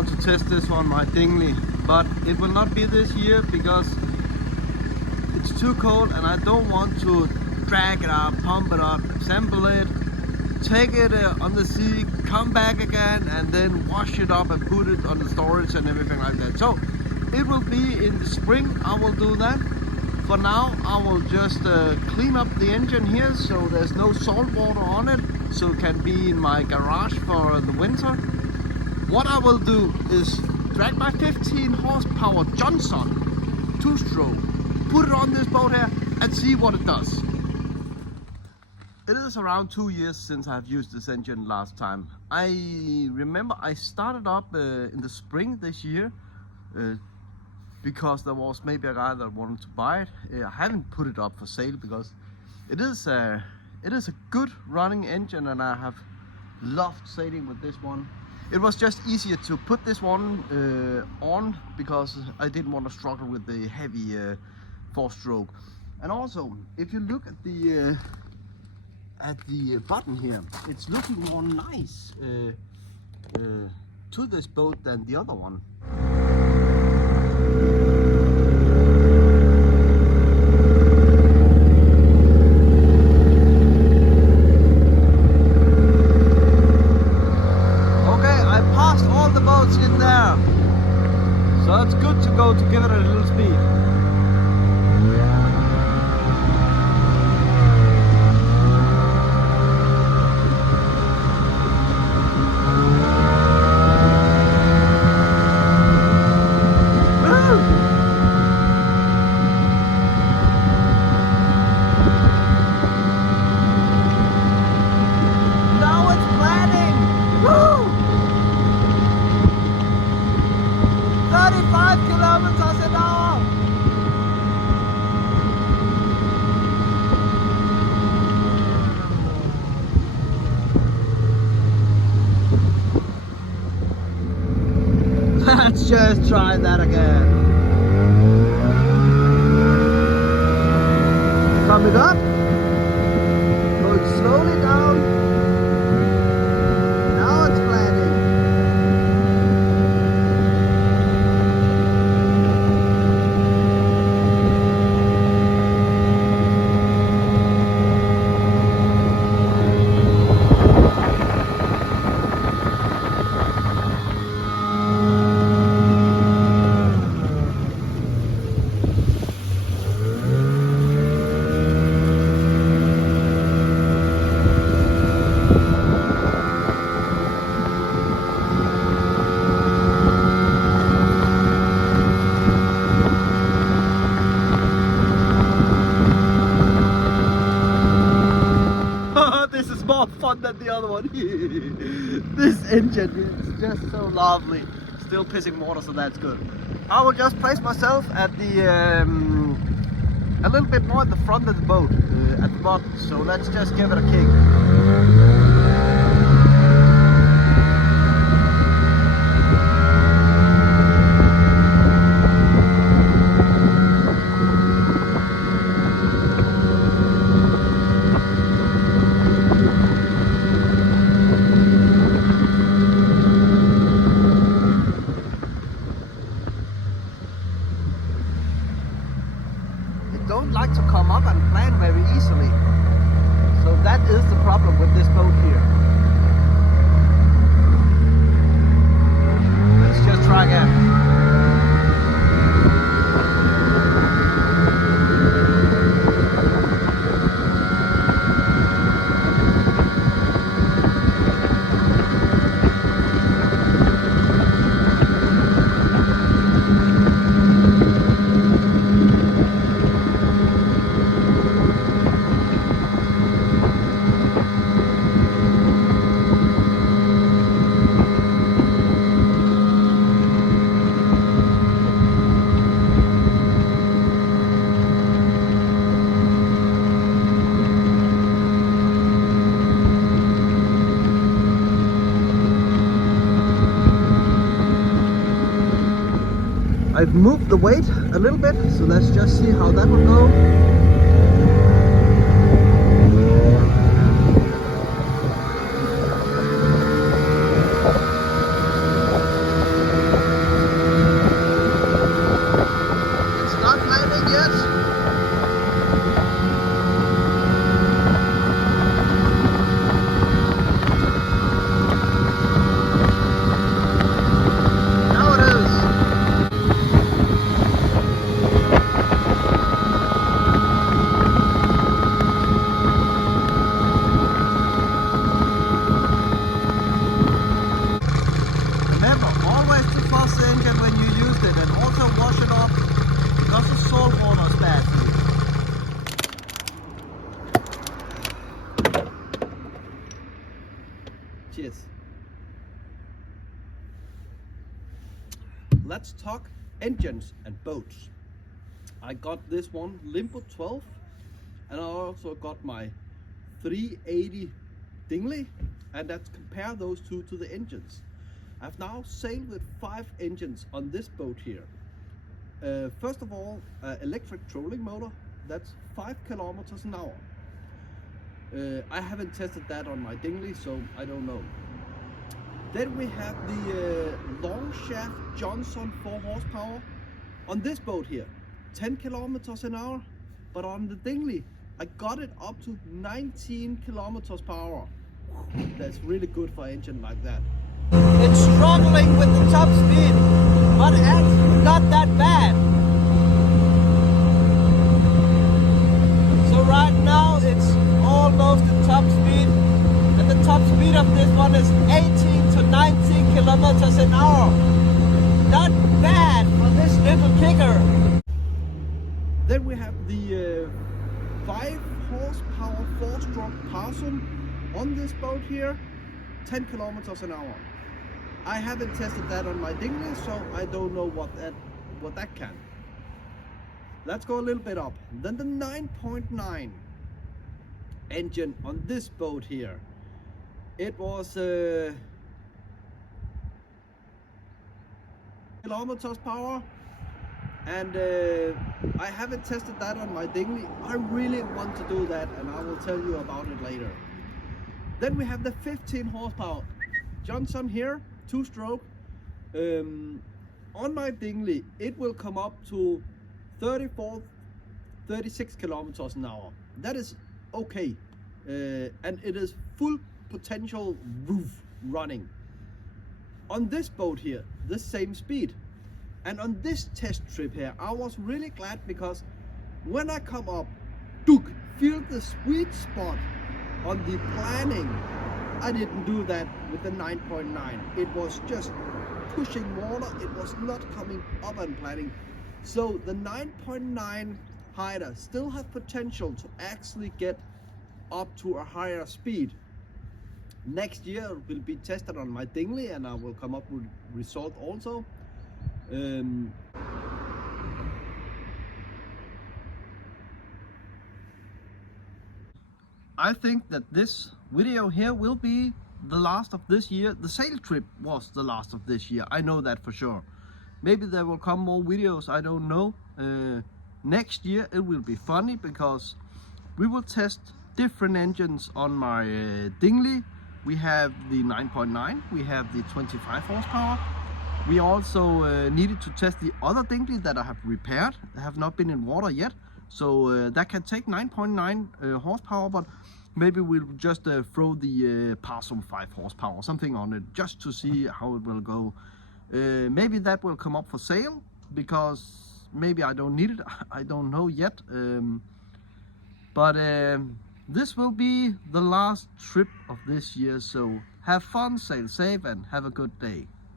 want to test this on my dinghy, but it will not be this year because it's too cold and I don't want to drag it up, pump it up, assemble it, take it on the sea, come back again and then wash it up and put it on the storage and everything like that. So it will be in the spring I will do that. For now I will just clean up the engine here so there's no salt water on it, so it can be in my garage for the winter. What I will do is drag my 15 horsepower Johnson 2-stroke, put it on this boat here and see what it does. It is around 2 years since I've used this engine last time. I remember I started up in the spring this year because there was maybe a guy that wanted to buy it. I haven't put it up for sale because it is a good running engine and I have loved sailing with this one. It was just easier to put this one on because I didn't want to struggle with the heavy 4-stroke. And also, if you look at the button here, it's looking more nice to this boat than the other one. In there, so it's good to go to give it a little speed. Now it's planning. Woo! 35 kilometers an hour! Let's just try that again. Coming up, going slowly down. Now it's landing. More fun than the other one. This engine is just so lovely. Still pissing water, so that's good. I will just place myself at the a little bit more at the front of the boat, at the bottom. So let's just give it a kick. Don't like to come up and plan very easily, so that is the problem with this boat here. Let's just try again. I've moved the weight a little bit, so let's just see how that will go. Cheers. Let's talk engines and boats. I got this one Limbo 12, and I also got my 380 Dingley, and let's compare those two to the engines. I've now sailed with 5 engines on this boat here. First of all, electric trolling motor, that's 5 kilometers an hour. I haven't tested that on my Dingley, so I don't know. Then we have the long shaft Johnson 4 horsepower on this boat here, 10 kilometers an hour, but on the Dingley I got it up to 19 kilometers per hour. That's really good for an engine like that. It's struggling with the top speed, but it's not that bad. So right now it's almost the top speed, and the top speed of this one is 18 to 19 kilometers an hour. Not bad for this little kicker. Then we have the 5 horsepower 4-stroke Parson on this boat here, 10 kilometers an hour. I haven't tested that on my Dingley, so I don't know what that can. Let's go a little bit up. Then the 9.9 engine on this boat here. It was kilometers per hour, and I haven't tested that on my Dingley. I really want to do that, and I will tell you about it later. Then we have the 15 horsepower Johnson here, 2-stroke. On my Dingley it will come up to 34, 36 kilometers an hour. That is okay, and it is full potential roof running. On this boat here, the same speed. And on this test trip here, I was really glad because when I come up, feel the sweet spot on the planning. I didn't do that with the 9.9. It was just pushing water. It was not coming up and planning. So the 9.9 Hidea still have potential to actually get up to a higher speed. Next year it will be tested on my Dingley, and I will come up with result also. I think that this video here will be the last of this year. The sail trip was the last of this year, I know that for sure. Maybe there will come more videos, I don't know. Next year it will be funny because we will test different engines on my Dingley. We have the 9.9, we have the 25 horsepower. We also needed to test the other Dingley that I have repaired. They have not been in water yet, so that can take 9.9 horsepower, but maybe we'll just throw the Parson 5 horsepower or something on it just to see how it will go. Maybe that will come up for sale, because maybe I don't need it, I don't know yet. But this will be the last trip of this year, so have fun, sail safe, and have a good day.